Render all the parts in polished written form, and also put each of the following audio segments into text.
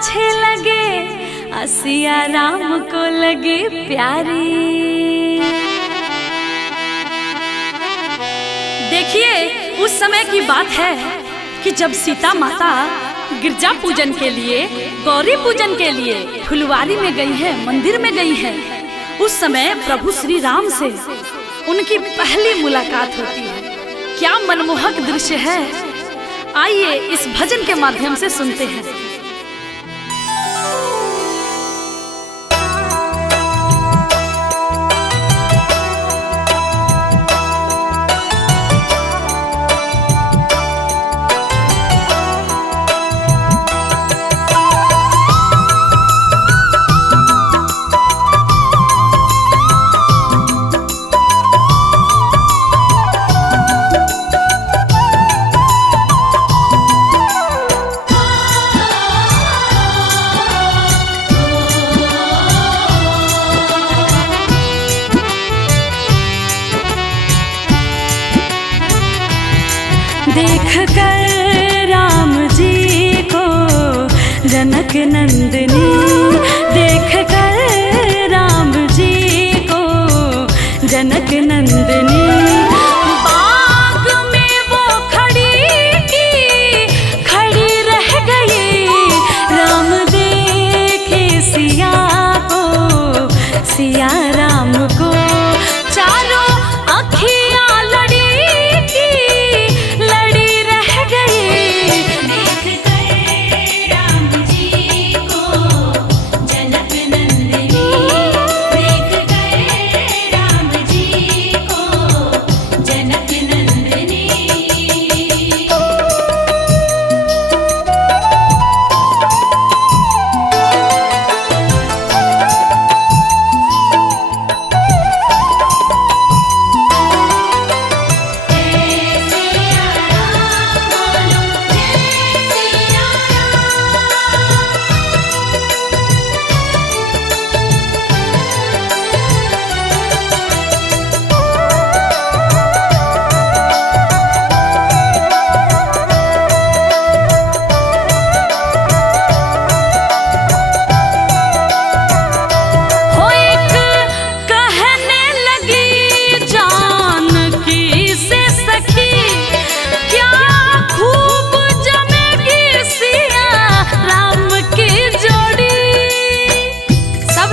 अच्छे लगे, सिया राम को लगे प्यारी। देखिए उस समय की बात है कि जब सीता माता गिरजा पूजन के लिए, गौरी पूजन के लिए फुलवारी में गई है, मंदिर में गई है। उस समय प्रभु श्री राम से उनकी पहली मुलाकात होती है। क्या मनमोहक दृश्य है, आइए इस भजन के माध्यम से सुनते हैं। देख कर राम जी को जनक नंदनी, देख कर राम जी को जनक नंदनी। बाग में वो खड़ी रह गई, राम देखे सिया को, सिया राम को। चारों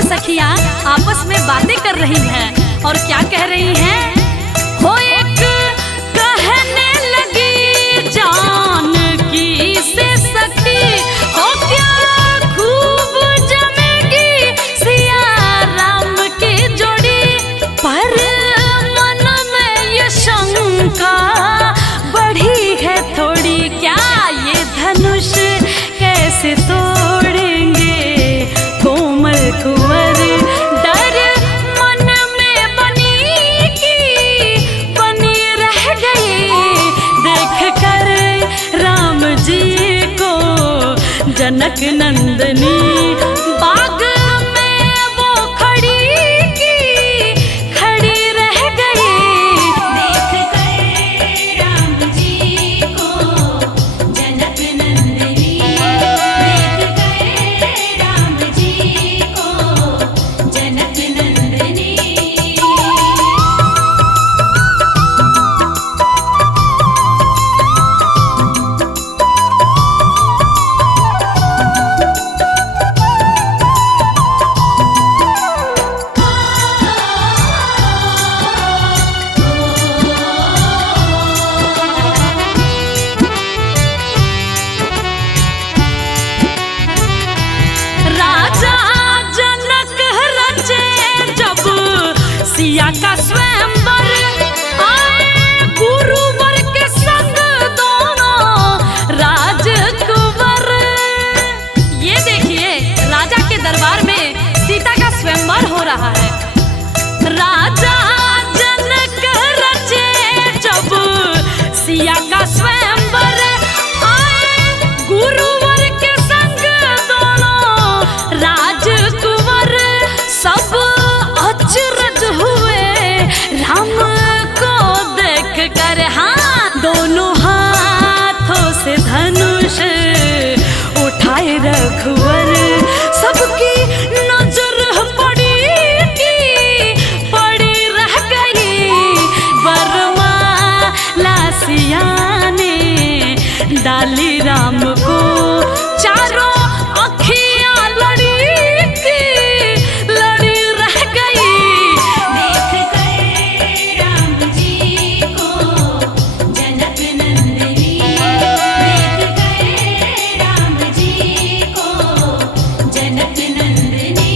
अखियां आपस में बातें कर रही हैं और क्या कह रही हैं? हो एक कहने लगी जानकी से सखी, हो क्या खूब जमेगी सिया राम की जोड़ी। पर मन में ये शंका बढ़ी है थोड़ी, क्या ये धनुष कैसे तोड़ेंगे कोमल कुंवर। जनक नंदनी बाग में वो खड़ी रह गई, देख कर राम जी को जनक नंदनी, देख कर राम जी को जनक नंदनी। सिया का स्वयंवर आए गुरुवर के संग दोनों राजकुंवर। ये देखिए राजा के दरबार में सीता का स्वयंवर हो रहा है। राजा जनक रचे जब सिया का स्वयंवर आए गुरुवर के संग दोनों राजकुंवर। सब अचरज हुए राम को देख कर, हाँ दोनों हाथों से धनुष उठाए रघुवर। जनक नंदनी।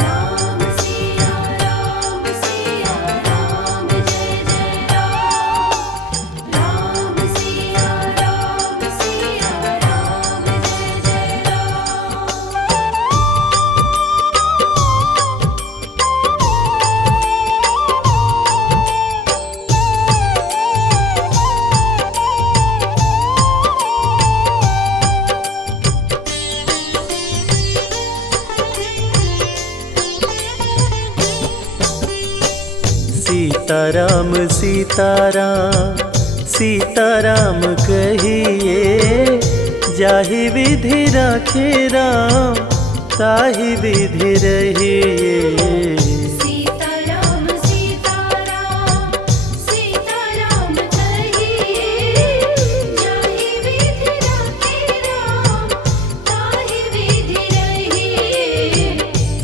राम सिया राम जय जय राम। राम सिया राम जय जय सीताराम सीताराम सीताराम कहिए, जाहि विधि राखे राम ताहि विधि रहिए। सीताराम सीताराम सीताराम कहिए, जाहि विधि राखे राम ताहि विधि रहिए।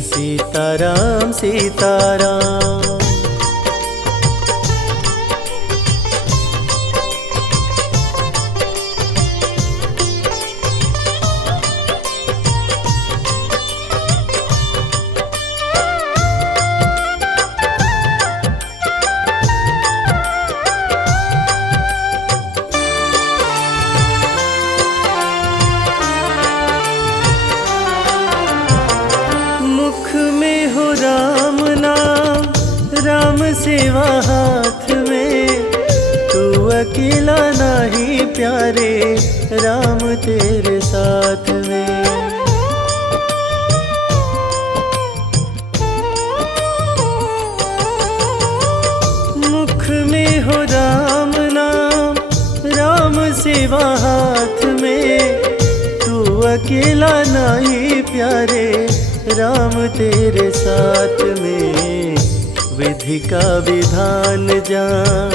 सीताराम सीताराम। मुख में हो राम नाम, राम सेवा हाथ में, तू अकेला नहीं प्यारे, राम तेरे साथ में। मुख में हो राम नाम, राम सेवा हाथ में, तू अकेला नहीं प्यारे, राम तेरे साथ में। विधि का विधान जान,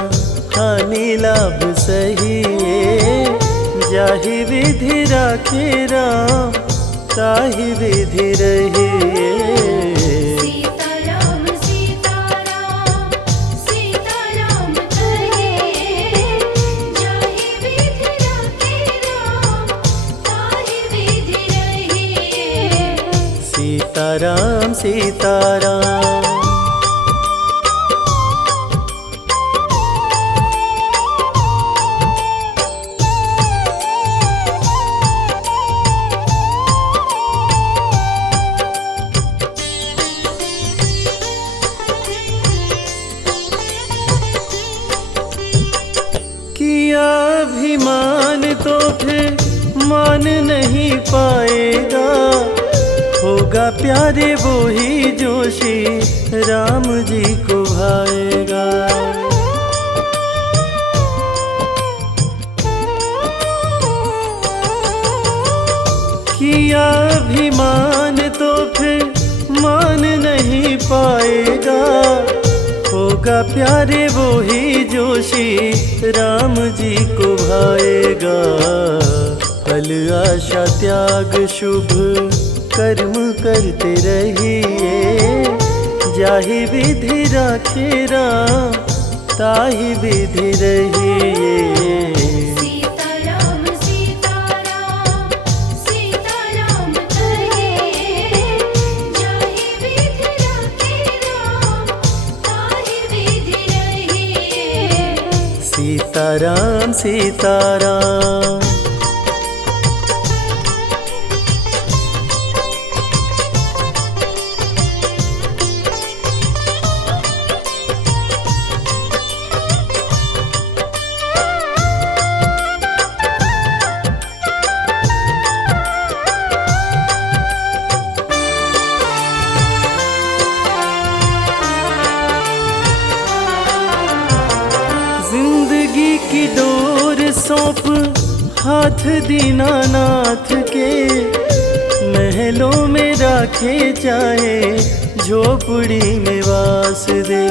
हानि लाभ सही है, जाहि विधि राखे राम ताहि विधि रहिए। सीताराम सीताराम सीताराम कहिए, जाहि विधि राखे राम ताहि विधि रहिए। सीताराम सीताराम। किया अभिमान तो फिर मान नहीं पाएगा, होगा प्यारे वो ही जो श्री राम जी को भाएगा। किया अभिमान तो फिर मान नहीं पाएगा, होगा प्यारे वो ही जो श्री राम जी को भाएगा। फल आशा त्याग शुभ कर्म करते रहिए, जाहि विधि राखे राम ताहि विधि रहिए। सीताराम सीताराम सीताराम कहिए, जाहि विधि राखे राम ताहि विधि रहिए। सीताराम सीताराम। जिंदगी की डोर सौंप हाथ दीनानाथ के, महलों में राखे चाहे झोपड़ी में वास दे।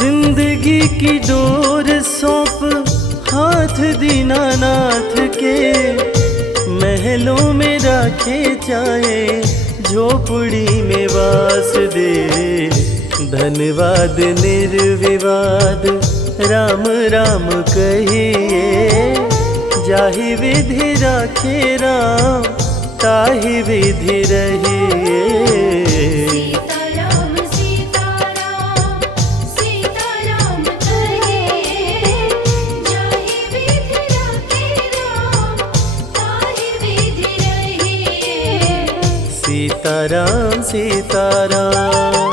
जिंदगी जिंदगी की डोर सौंप हाथ दीनानाथ के, महलों में राखे चाहे झोपड़ी में वास दे। धन्यवाद निर्विवाद राम राम कहिए, जाहि विधि राखे राम ताहि विधि रहिए। सीताराम सीताराम सीताराम कहे, जाहि विधि राखे राम ताहि विधि रहिए। सीताराम सीताराम।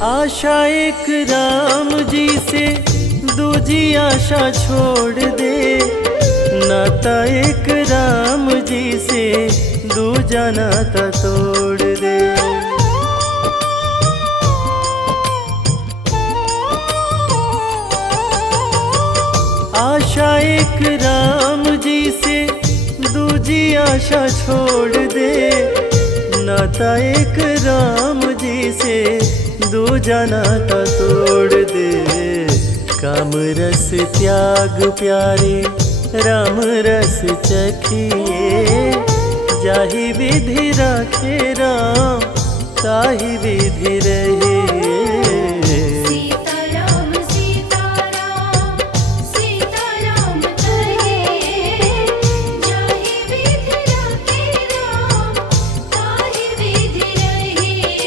आशा एक राम जी से दूजी आशा छोड़ दे, नाता एक राम जी से दूजा नाता तोड़ दे। आशा एक राम जी से दूजी आशा छोड़ दे, नाता एक राम जी से दूजा नाता तोड़ दे। काम रस त्याग प्यारे राम रस चखिए, जाहि विधि राखे राम ताहि विधि रहिए। सीताराम सीताराम सीताराम कहे, जाहि विधि राखे राम ताहि विधि रहिए।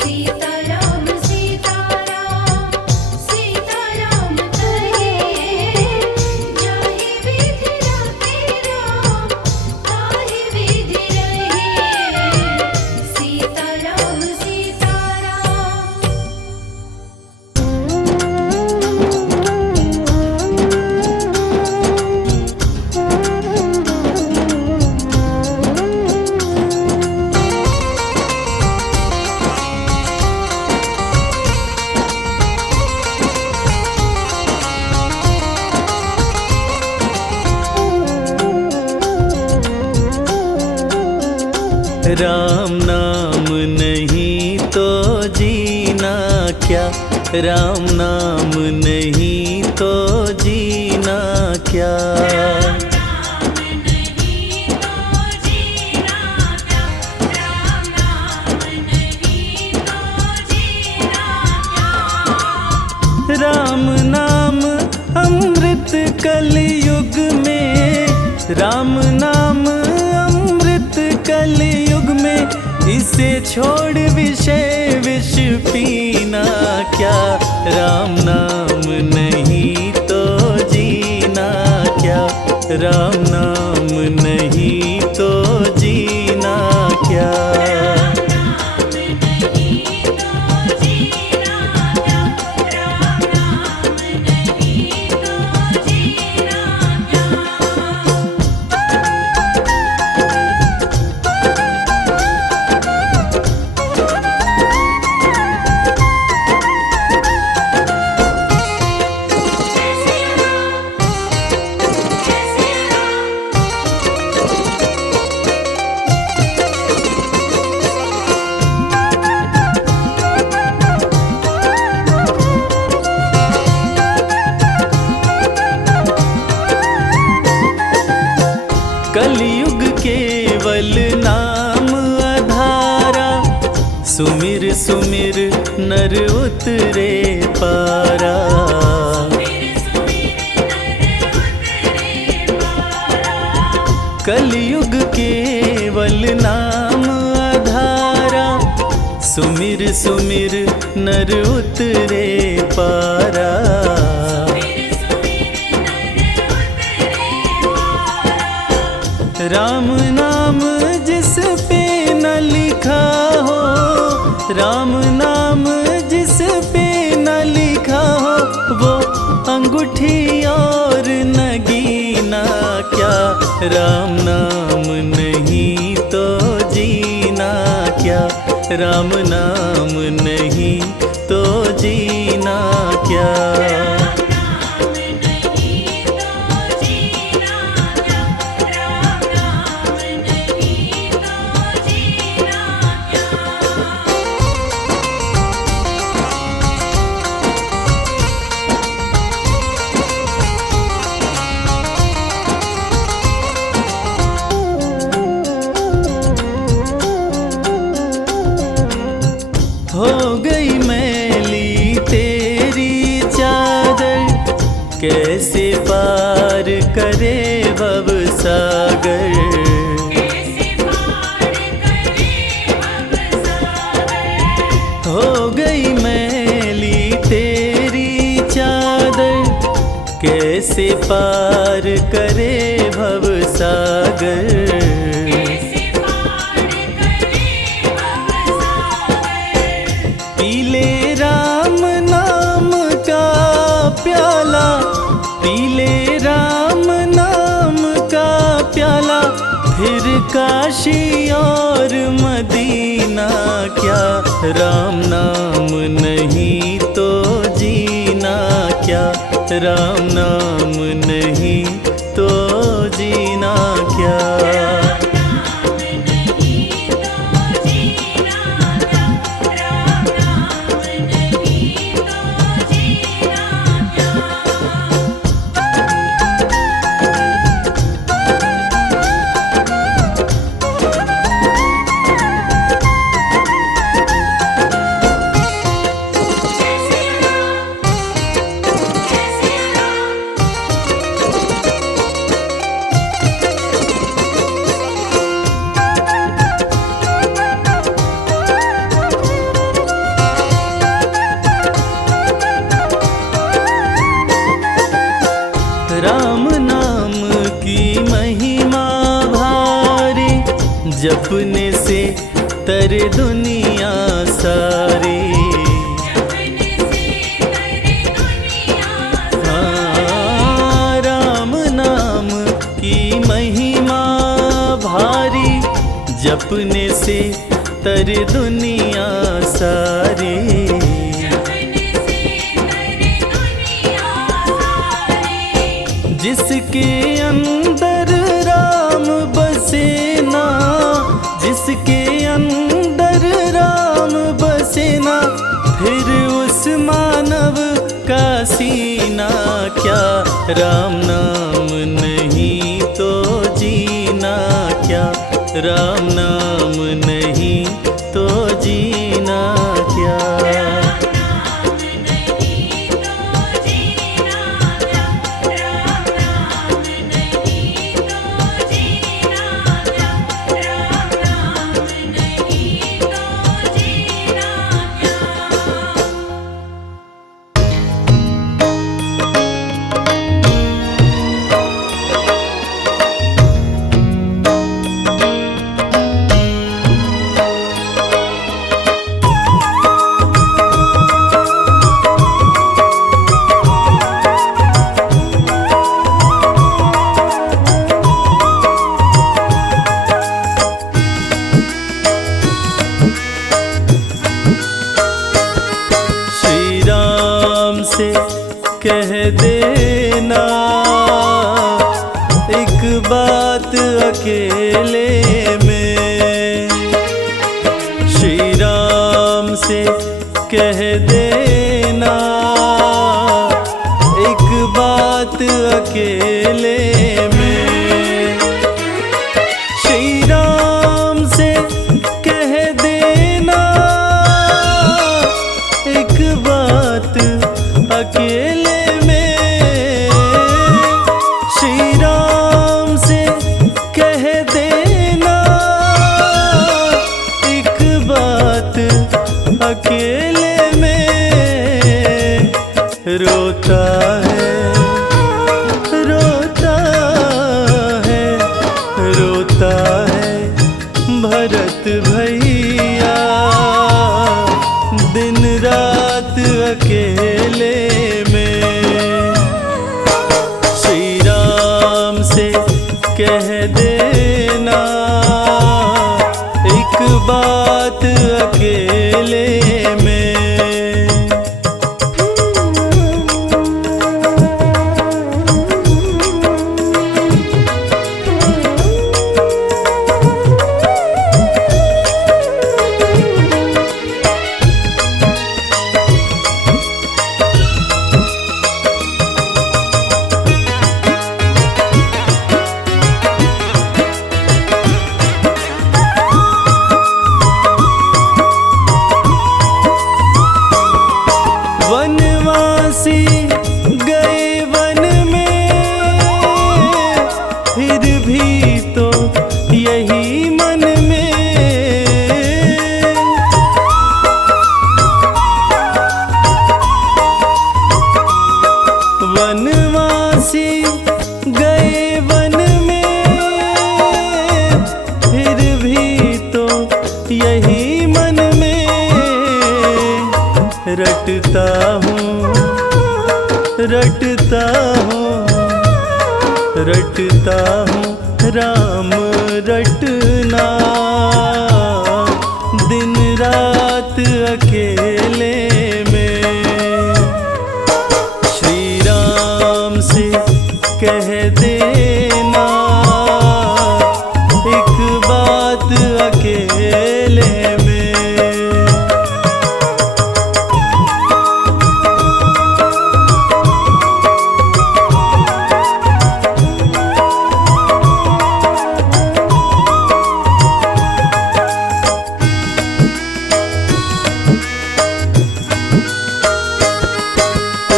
सीताराम सीताराम सीताराम कहे, जाहि विधि राखे राम ताहि विधि रहिए। सीताराम सीताराम। राम नाम नहीं तो जीना क्या, राम नाम नहीं तो जीना क्या। राम नाम अमृत कलयुग में, राम नाम अमृत कलयुग में, इसे छोड़ विषय विष पीना क्या। राम नाम नहीं तो जीना क्या, राम नाम नहीं तो जीना क्या। कलयुग केवल नाम आधारा, सुमिर सुमिर नर उतरे पारा। कलयुग केवल नाम आधारा, सुमिर सुमिर नर उतरे पारा। राम नाम जिस पे न लिखा हो, राम नाम जिस पे न लिखा हो, वो अंगूठी और नगीना क्या। राम नाम नहीं तो जीना क्या, राम नाम नहीं तो जीना क्या। हो गई मैली तेरी चादर, कैसे पार करे भव सागर। हो गई मैली तेरी चादर, कैसे पार करे भव सागर। पीले राम नाम का प्याला, पीले राम नाम का प्याला, फिर काशी और मदीना क्या। राम नाम नहीं तो जीना क्या, राम नाम नहीं तो जीना क्या। राम नाम की महिमा भारी, जपने से तर दुनिया सारी। हाँ, राम नाम की महिमा भारी, जपने से तर दुनिया सारी। जिसके अंदर राम बसे ना, जिसके अंदर राम बसे ना, फिर उस मानव का सीना क्या। राम नाम नहीं तो जीना क्या, राम नाम नहीं तो जीना क्या। कह देना एक बात अकेले में, श्री राम से कह देना एक बात अकेले में। श्री राम से कह देना एक बात अकेले में, श्री राम से कह देना एक बात अकेले में। रोता है, रोता है, रोता है भरत भैया, दिन रात अकेले में। श्री राम से कह देना एक बात अकेले रटता हूँ रटता हूँ रटता हूँ राम रटना दिन रात अकेले में। श्री राम से कह देना एक बात अकेले में।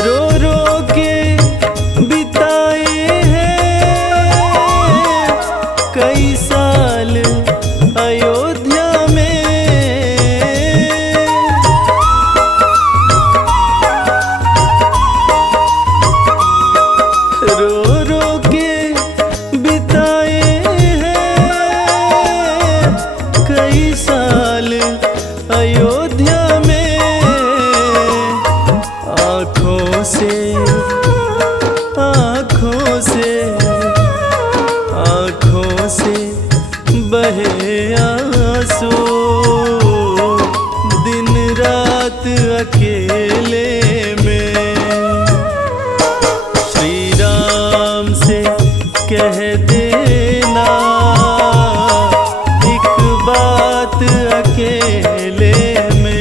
रो रो के बिताए हैं कई साल अयोध्या में। रो रो के बिताए हैं कई साल अयोध्या में। आँखों से आँखों से आँखों से बहे आंसू दिन रात अकेले में। श्री राम से कह देना एक बात अकेले में।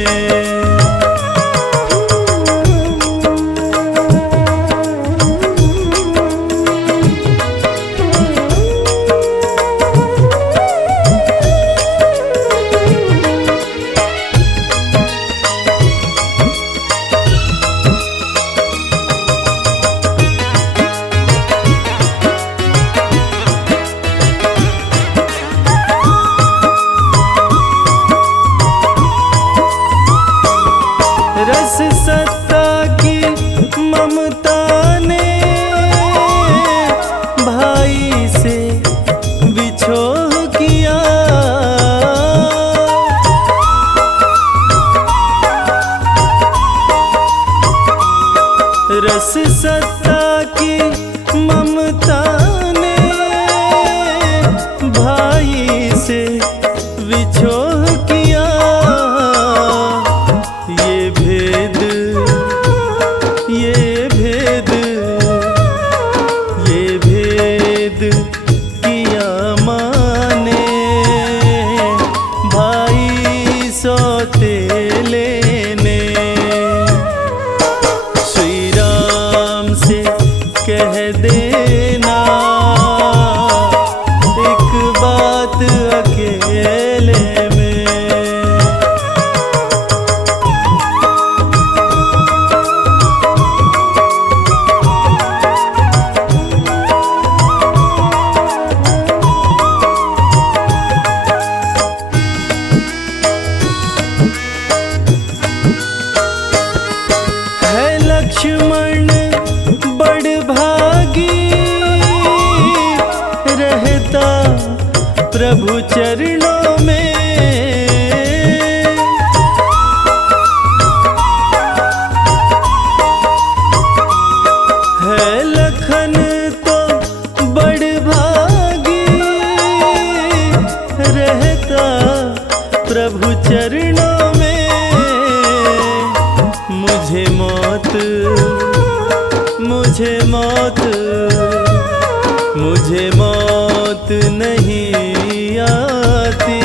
रस सत्ता की ममता ने भाई से बिछोह किया। रस सत्ता की ममता ने भाई से बिछोह किया। ये भेद ये भेद ये भेद किया माने भाई सौतेले ने। श्री राम से कह देना एक बात अकेले में। है लक्ष्मण बड़ भागी रहता प्रभु चरणों में। है लखन तो बड़ भागी रहता प्रभु चरणों में। मुझे मौत मुझे मौत मुझे मौत नहीं आती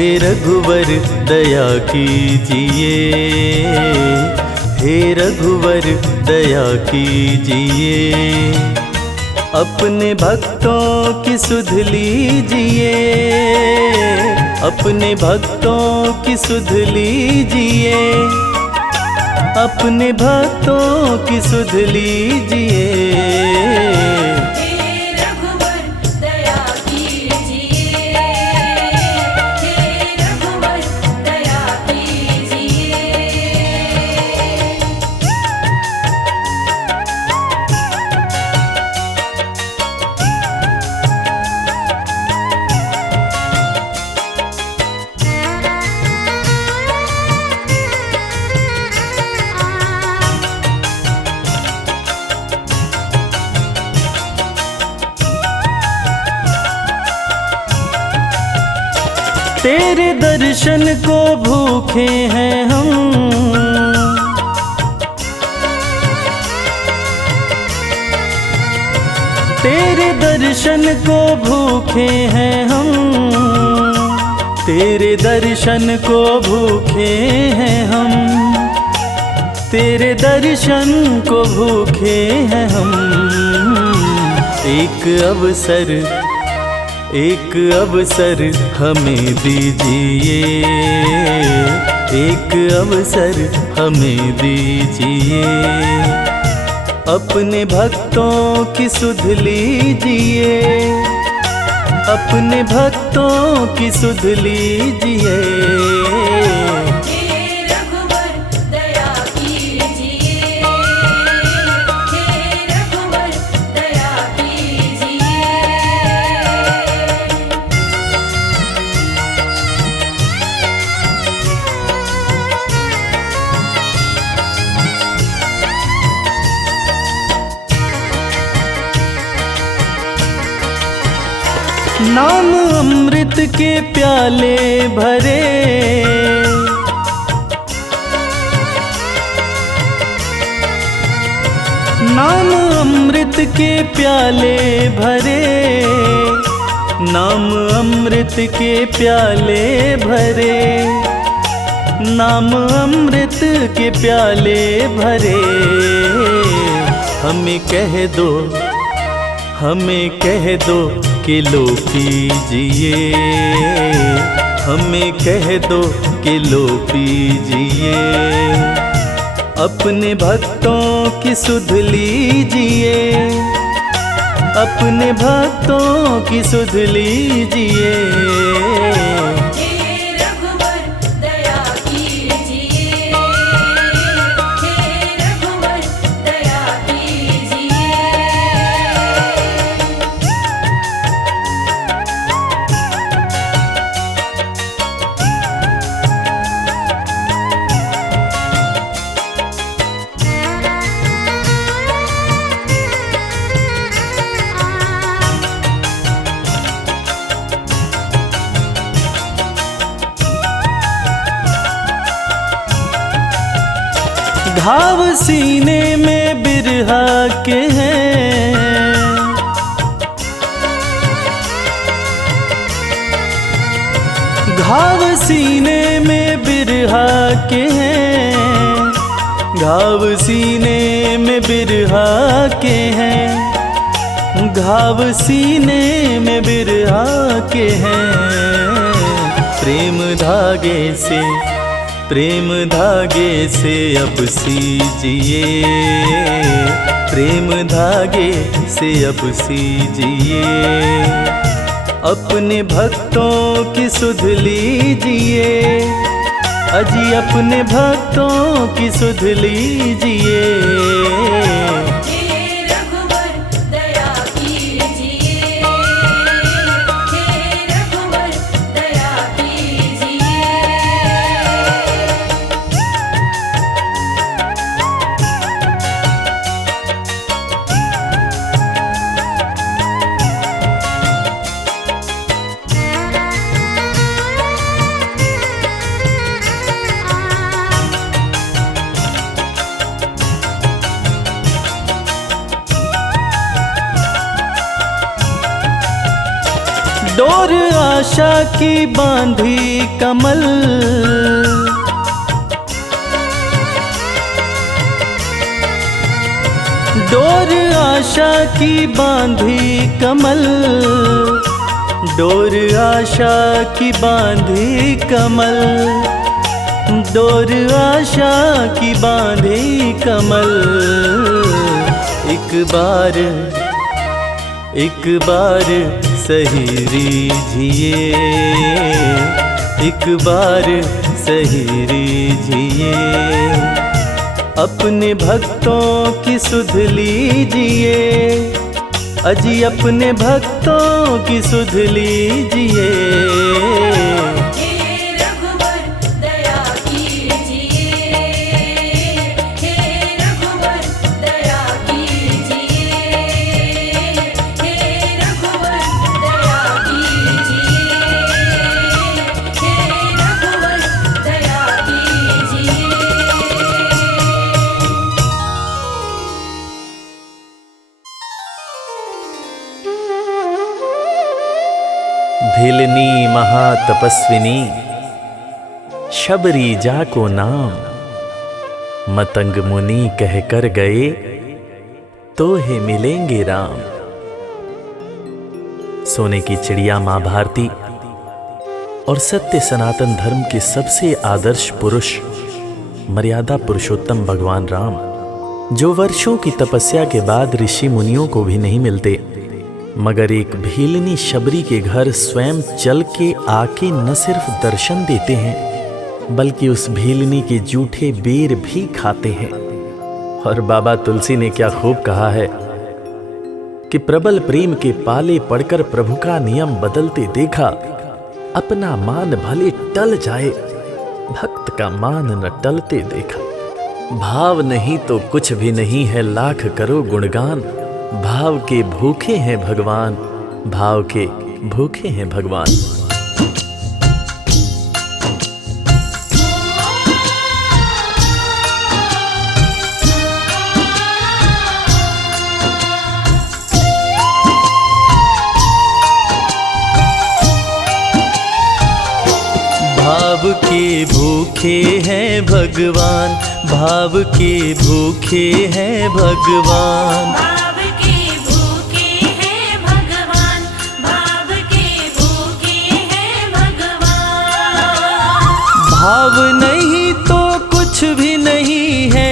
हे रघुवर दया कीजिए, हे रघुवर दया कीजिए। अपने भक्तों की सुध लीजिए, अपने भक्तों की सुध लीजिए, अपने भक्तों की सुध लीजिए। हे रघुवर दया कीजिए, हे रघुवर दया कीजिए। तेरे दर्शन को भूखे हैं हम, तेरे दर्शन को भूखे हैं हम, तेरे दर्शन को भूखे हैं हम, तेरे दर्शन को भूखे हैं हम। एक अवसर, एक अवसर हमें दीजिए, एक अवसर हमें दीजिए। अपने भक्तों की सुध लीजिए, अपने भक्तों की सुध लीजिए। हे रघुवर दया कीजिए, हे रघुवर दया कीजिए। नाम अमृत के प्याले भरे, नाम अमृत के प्याले भरे, नाम अमृत के प्याले भरे, नाम अमृत के प्याले भरे। हमें कह दो, हमें कह दो कि लो पीजिए, हमें कह दो कि लो पीजिए। अपने भक्तों की सुध लीजिए, अपने भक्तों की सुध लीजिए। हे रघुवर दया कीजिए, हे रघुवर दया कीजिए। घाव सीने में बिरहा के हैं, घाव सीने में बिरहा के हैं, घाव सीने में बिरहा के हैं, घाव सीने में बिरहा के हैं। प्रेम धागे से, प्रेम धागे से अब सीजिए, प्रेम धागे से अब सीजिए। अपने भक्तों की सुध लीजिए, अजी अपने भक्तों की सुध लीजिए। हे रघुवर दया कीजिए, हे रघुवर दया कीजिए। डोर आशा की बांधी कमल, डोर आशा की बांधी कमल, डोर आशा की बांधी कमल, डोर आशा की बांधी कमल। एक बार सही रीझिए, एक बार सही रीझिए, अपने भक्तों की सुध लीजिए, अजी अपने भक्तों की सुध लीजिए। हे रघुवर दया कीजिए, हे रघुवर दया कीजिए, हे रघुवर दया कीजिए, हे रघुवर दया कीजिए। भिलनी महातपस्विनी शबरी जा को नाम, मतंग मुनि कह कर गए तो हे मिलेंगे राम। सोने की चिड़िया मां भारती और सत्य सनातन धर्म के सबसे आदर्श पुरुष मर्यादा पुरुषोत्तम भगवान राम, जो वर्षों की तपस्या के बाद ऋषि मुनियों को भी नहीं मिलते, मगर एक भीलनी शबरी के घर स्वयं चल के आके न सिर्फ दर्शन देते हैं, बल्कि उस भीलनी के जूठे बेर भी खाते हैं। और बाबा तुलसी ने क्या खूब कहा है कि प्रबल प्रेम के पाले पड़कर प्रभु का नियम बदलते देखा, अपना मान भले टल जाए, भक्त का मान न टलते देखा। भाव नहीं तो कुछ भी नहीं है, लाख करो गुणगान, भाव के भूखे हैं भगवान, भाव के भूखे हैं भगवान। भाव के भूखे हैं भगवान, भाव के भूखे हैं भगवान, भाव के भूखे हैं भगवान, भाव के भूखे हैं भगवान। भाव नहीं तो कुछ भी नहीं है,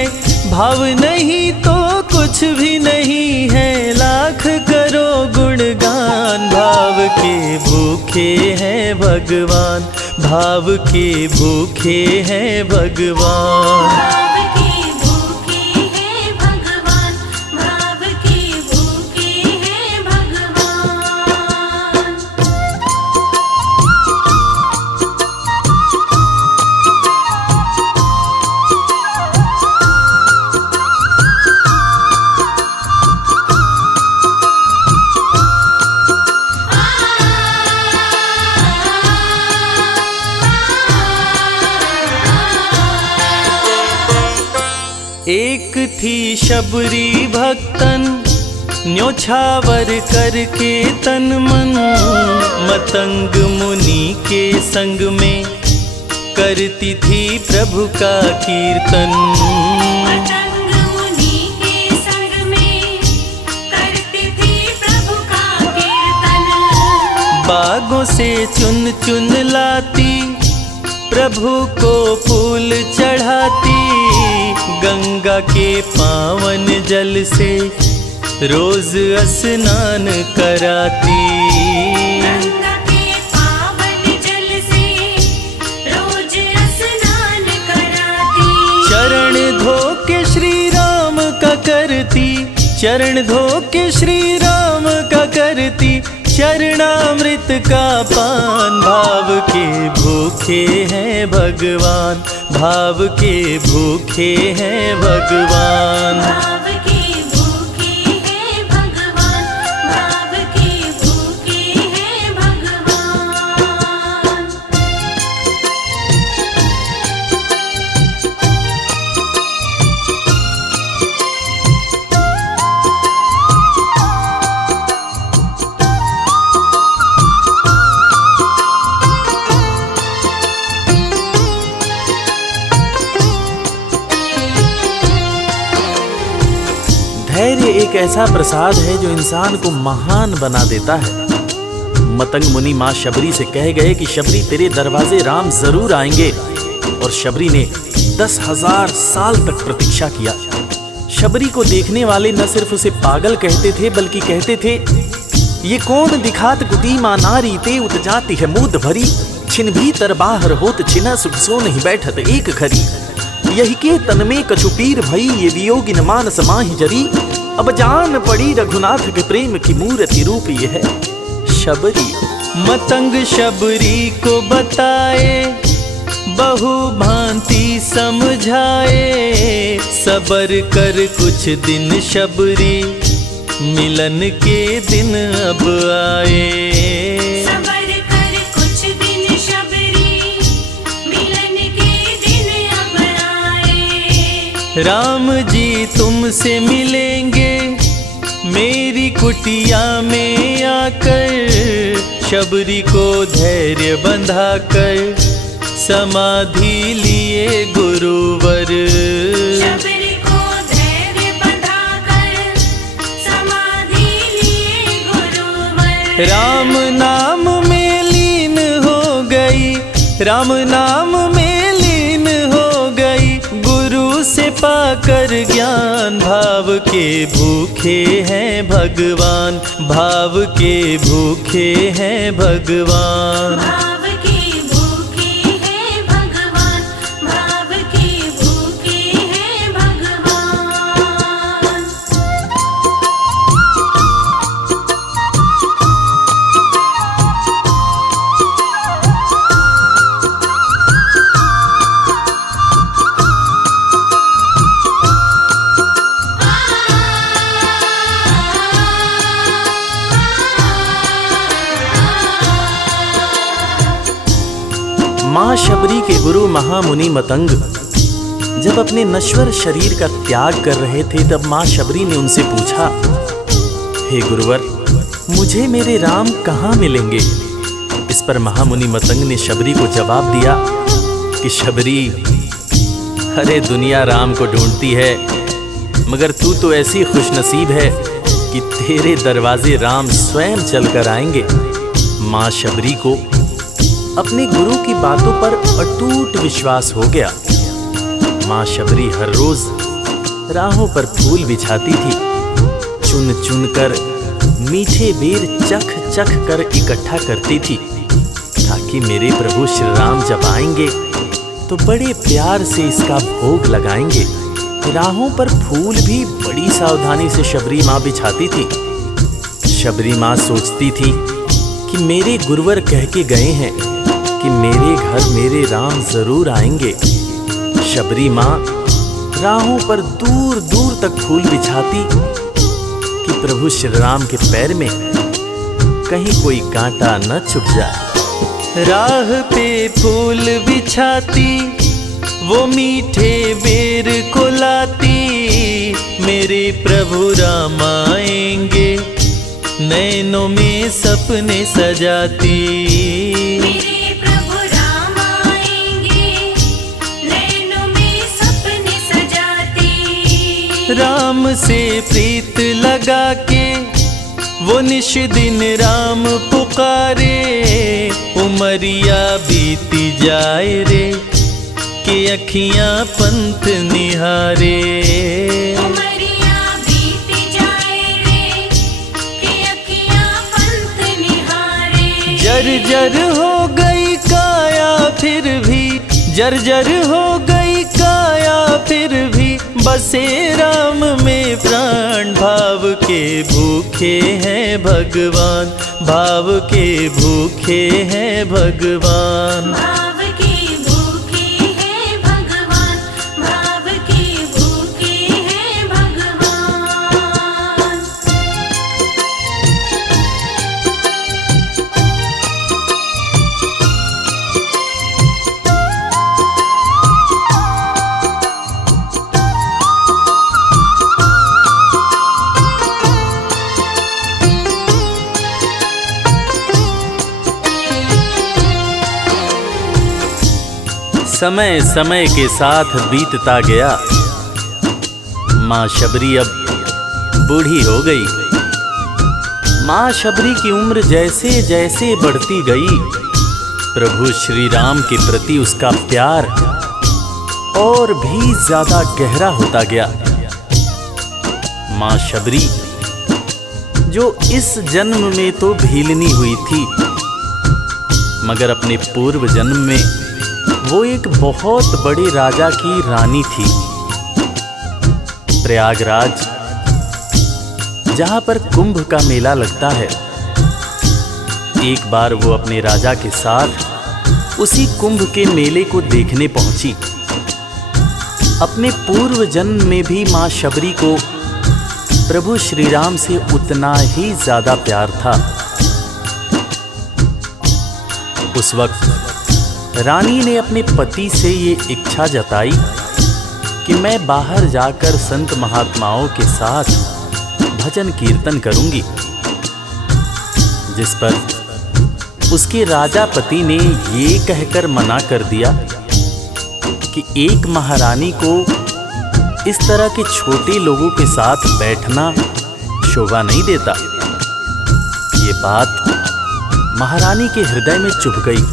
भाव नहीं तो कुछ भी नहीं है, लाख करो गुणगान। भाव के भूखे हैं भगवान, भाव के भूखे हैं भगवान। भाव के भूखे हैं भगवान, भाव के भूखे हैं भगवान। एक थी शबरी भक्तन, न्योछावर करके तन मन, मतंग मुनि के संग में करती थी प्रभु का कीर्तन। मतंग मुनि के संग में करती थी प्रभु का कीर्तन। बागों से चुन चुन लाती, प्रभु को फूल चढ़ाती, गंगा के पावन जल से रोज स्नान कराती। गंगा के पावन जल से रोज स्नान कराती। चरण धो के श्री राम का करती, चरण धो के श्री राम का करती, चरणामृत का पान। भाव के भूखे हैं भगवान, भाव के भूखे हैं भगवान। भाव के भूखे हैं भगवान, भाव के भूखे हैं भगवान। एक ऐसा प्रसाद है जो इंसान को महान बना देता है। मतंग मुनि माँ शबरी से कह गए कि शबरी तेरे दरवाजे राम जरूर आएंगे, और शबरी ने 10,000 साल तक प्रतीक्षा किया। शबरी को देखने वाले न सिर्फ उसे पागल कहते थे बल्कि कहते थे, ये कौन दिखात गुटी माँ नारी ते उत जाती है मूद भरी, छिन भी तर बाहर होत छिना सुख सो नहीं बैठत एक खरी, यही के तन में कछु पीर भई ये वियोगिन मानस माहि जरी, अब जान पड़ी रघुनाथ के प्रेम की मूर्ति रूप ये है शबरी। मतंग शबरी को बताए बहु भांति समझाए, सबर कर कुछ दिन शबरी मिलन के दिन अब आए। सबर कर कुछ दिन शबरी मिलन के दिन अब आए। राम जी तुमसे मिलेंगे मेरी कुटिया में आकर, शबरी को धैर्य बंधा कर समाधि लिए गुरुवर। शबरी को धैर्य बंधाकर समाधि लिए गुरुवर। राम नाम में लीन हो गई, राम नाम में लीन हो गई, गुरु से पाकर ज्ञान, भाव के भूखे हैं भगवान, भाव के भूखे हैं भगवान। भाव के भूखे हैं भगवान, भाव के भूखे हैं भगवान। माँ शबरी के गुरु महामुनि मतंग जब अपने नश्वर शरीर का त्याग कर रहे थे, तब माँ शबरी ने उनसे पूछा, हे गुरुवर, मुझे मेरे राम कहाँ मिलेंगे? इस पर महामुनि मतंग ने शबरी को जवाब दिया कि शबरी, अरे दुनिया राम को ढूंढती है, मगर तू तो ऐसी खुशनसीब है कि तेरे दरवाजे राम स्वयं चलकर आएंगे। माँ शबरी को अपने गुरु की बातों पर अटूट विश्वास हो गया। माँ शबरी हर रोज राहों पर फूल बिछाती थी, चुन चुन कर मीठे बेर चख चख कर इकट्ठा करती थी, ताकि मेरे प्रभु श्री राम जब आएंगे तो बड़े प्यार से इसका भोग लगाएंगे। राहों पर फूल भी बड़ी सावधानी से शबरी माँ बिछाती थी। शबरी माँ सोचती थी कि मेरे गुरुवर कह के गए हैं कि मेरे घर मेरे राम जरूर आएंगे। शबरी माँ राहों पर दूर दूर तक फूल बिछाती कि प्रभु श्री राम के पैर में कहीं कोई कांटा न चुभ जाए। राह पे फूल बिछाती वो मीठे बेर को लाती, मेरे प्रभु राम आएंगे नैनों में सपने सजाती। मेरे प्रभु राम आएंगे नैनों में सपने सजाती। राम से प्रीत लगा के वो निश दिन राम पुकारे, उमरिया बीती जाए रे कि अखियां पंथ निहारे। उमरिया बीती जाए रे कि अखियां पंथ निहारे। जर्जर हो गई काया फिर भी, जर्जर हो गई काया फिर भी, बसे राम में प्राण। भाव के भूखे हैं भगवान, भाव के भूखे हैं भगवान। भाव के भूखे हैं भगवान, भाव के भूखे हैं भगवान। समय समय के साथ बीतता गया। माँ शबरी अब बूढ़ी हो गई। माँ शबरी की उम्र जैसे जैसे बढ़ती गई, प्रभु श्री राम के प्रति उसका प्यार और भी ज्यादा गहरा होता गया। माँ शबरी जो इस जन्म में तो भीलनी हुई थी, मगर अपने पूर्व जन्म में वो एक बहुत बड़े राजा की रानी थी। प्रयागराज, जहां पर कुंभ का मेला लगता है, एक बार वो अपने राजा के साथ उसी कुंभ के मेले को देखने पहुंची। अपने पूर्व जन्म में भी मां शबरी को प्रभु श्री राम से उतना ही ज्यादा प्यार था। उस वक्त रानी ने अपने पति से ये इच्छा जताई कि मैं बाहर जाकर संत महात्माओं के साथ भजन कीर्तन करूंगी, जिस पर उसके राजा पति ने ये कहकर मना कर दिया कि एक महारानी को इस तरह के छोटे लोगों के साथ बैठना शोभा नहीं देता। ये बात महारानी के हृदय में चुभ गई।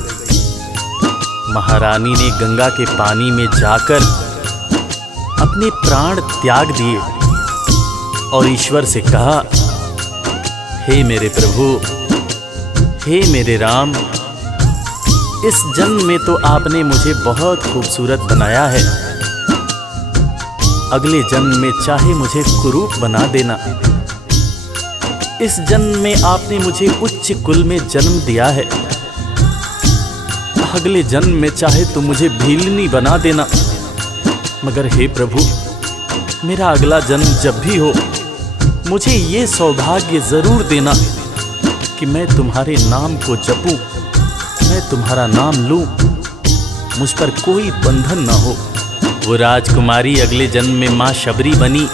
महारानी ने गंगा के पानी में जाकर अपने प्राण त्याग दिए और ईश्वर से कहा, हे मेरे प्रभु, हे मेरे राम, इस जन्म में तो आपने मुझे बहुत खूबसूरत बनाया है, अगले जन्म में चाहे मुझे कुरूप बना देना। इस जन्म में आपने मुझे उच्च कुल में जन्म दिया है, अगले जन्म में चाहे तो मुझे भीलनी बना देना, मगर हे प्रभु, मेरा अगला जन्म जब भी हो, मुझे ये सौभाग्य जरूर देना कि मैं तुम्हारे नाम को जपूं, मैं तुम्हारा नाम लूं, मुझ पर कोई बंधन न हो। वो राजकुमारी अगले जन्म में माँ शबरी बनी,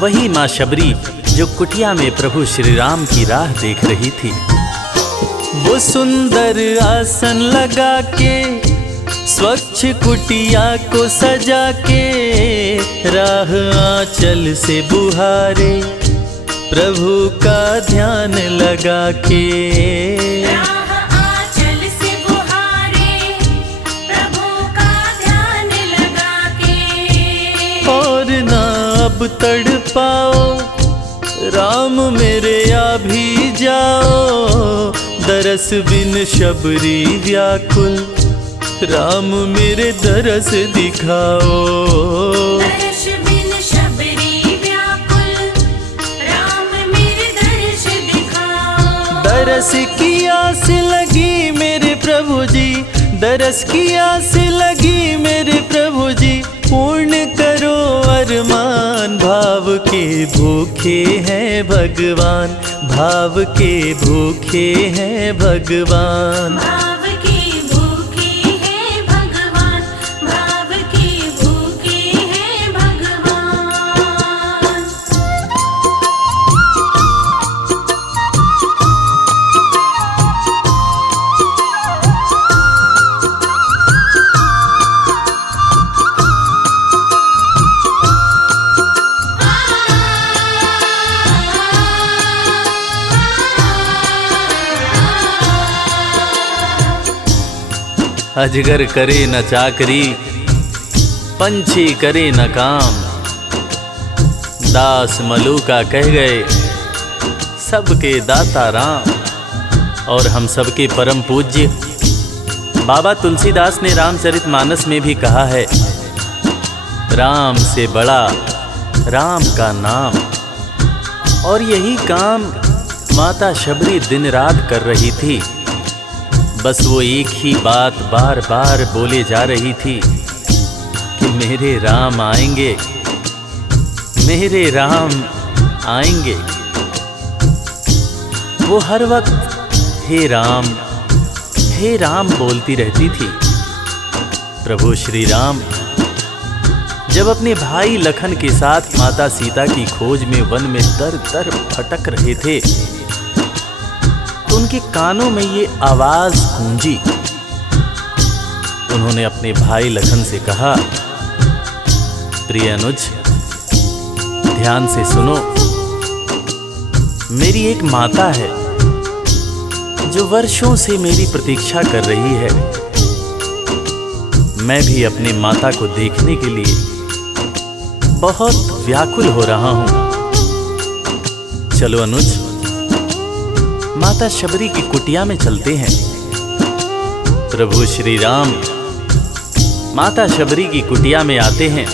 वही माँ शबरी जो कुटिया में प्रभु श्री राम की राह देख रही थी। वो सुंदर आसन लगा के, स्वच्छ कुटिया को सजा के, राह आंचल से बुहारे, प्रभु का ध्यान लगा के। राह आंचल से बुहारे, प्रभु का ध्यान लगा के। और ना अब तड़पाओ, राम मेरे आ भी जाओ, दरस बिन शबरी व्याकुल, राम मेरे दरस दिखाओ। दर्श बिन शबरी व्याकुल, राम मेरे दर्श दिखाओ। दरस की आस लगी मेरे प्रभु जी, दरस की आस लगी मेरे प्रभु जी, पूर्ण करो अरमान। भाव के भूखे हैं भगवान, भाव के भूखे हैं भगवान। भाव के भूखे हैं भगवान, भाव के भूखे हैं भगवान। अजगर करे न चाकरी, पंछी करे न काम, दास मलूका कह गए सबके दाता राम। और हम सबके परम पूज्य बाबा तुलसीदास ने रामचरितमानस में भी कहा है, राम से बड़ा राम का नाम। और यही काम माता शबरी दिन रात कर रही थी। बस वो एक ही बात बार बार बोले जा रही थी कि मेरे राम आएंगे, मेरे राम आएंगे। वो हर वक्त हे राम बोलती रहती थी। प्रभु श्री राम जब अपने भाई लखन के साथ माता सीता की खोज में वन में दर दर भटक रहे थे, तो उनके कानों में ये आवाज गूंजी। उन्होंने अपने भाई लखन से कहा, प्रिय अनुज, ध्यान से सुनो, मेरी एक माता है जो वर्षों से मेरी प्रतीक्षा कर रही है। मैं भी अपनी माता को देखने के लिए बहुत व्याकुल हो रहा हूं। चलो अनुज, माता शबरी की कुटिया में चलते हैं। प्रभु श्री राम माता शबरी की कुटिया में आते हैं।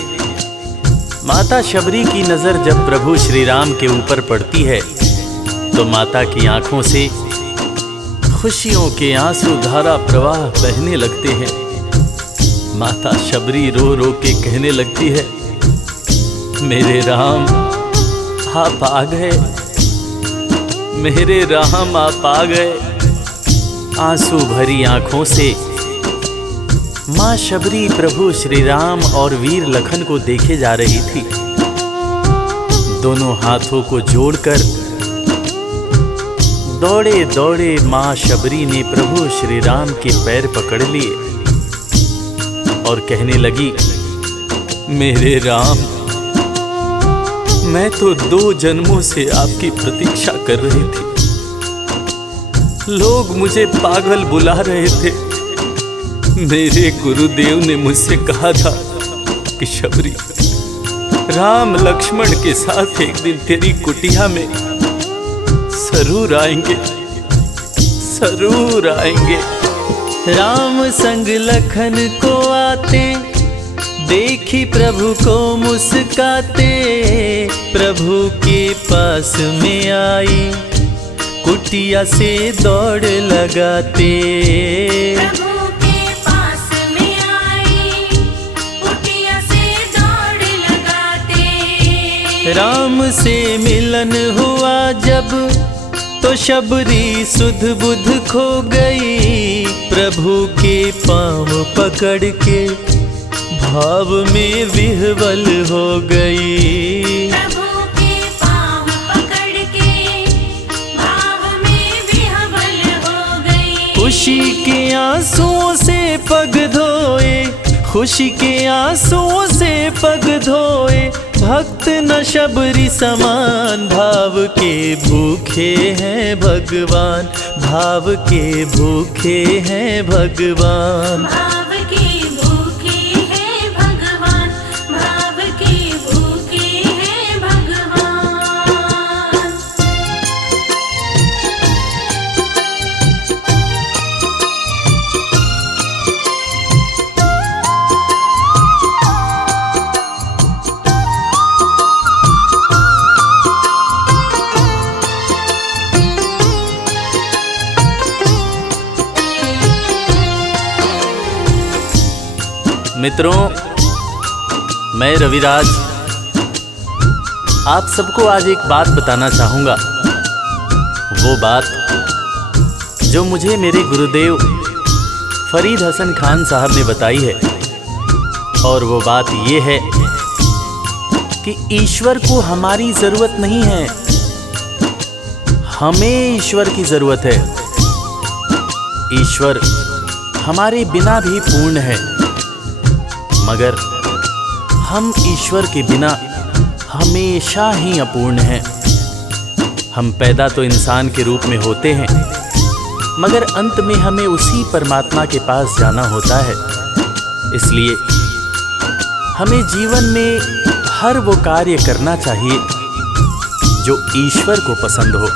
माता शबरी की नजर जब प्रभु श्री राम के ऊपर पड़ती है तो माता की आंखों से खुशियों के आंसू धारा प्रवाह बहने लगते हैं। माता शबरी रो रो के कहने लगती है, मेरे राम आप आ गए, मेरे राम आप आ गए। आंसू भरी आंखों से मां शबरी प्रभु श्री राम और वीर लखन को देखे जा रही थी। दोनों हाथों को जोड़कर दौड़े दौड़े मां शबरी ने प्रभु श्री राम के पैर पकड़ लिए और कहने लगी, मेरे राम, मैं तो 2 जन्मों से आपकी प्रतीक्षा कर रही थी। लोग मुझे पागल बुला रहे थे। मेरे गुरुदेव ने मुझसे कहा था कि शबरी, राम लक्ष्मण के साथ एक दिन तेरी कुटिया में जरूर आएंगे, जरूर आएंगे। राम संग लखन को आते देखी प्रभु को मुस्काते, प्रभु के पास में आई कुटिया से दौड़ लगाते। प्रभु के पास में आई कुटिया से दौड़ लगाते। राम से मिलन हुआ जब तो शबरी सुध बुध खो गई, प्रभु के पांव पकड़ के भाव में विह्वल हो गई। प्रभु के पांव पकड़ के भाव में विह्वल हो गई। खुशी के आंसुओं से पग धोए, खुशी के आंसुओं से पग धोए, भक्त न शबरी समान, भाव के भूखे हैं भगवान, भाव के भूखे हैं भगवान। भाव के भूखे हैं भगवान, भाव के भूखे हैं भगवान। मित्रों, मैं रविराज आप सबको आज एक बात बताना चाहूँगा। वो बात जो मुझे मेरे गुरुदेव फरीद हसन खान साहब ने बताई है। और वो बात ये है कि ईश्वर को हमारी ज़रूरत नहीं है, हमें ईश्वर की ज़रूरत है। ईश्वर हमारे बिना भी पूर्ण है, मगर हम ईश्वर के बिना हमेशा ही अपूर्ण हैं। हम पैदा तो इंसान के रूप में होते हैं, मगर अंत में हमें उसी परमात्मा के पास जाना होता है। इसलिए हमें जीवन में हर वो कार्य करना चाहिए जो ईश्वर को पसंद हो।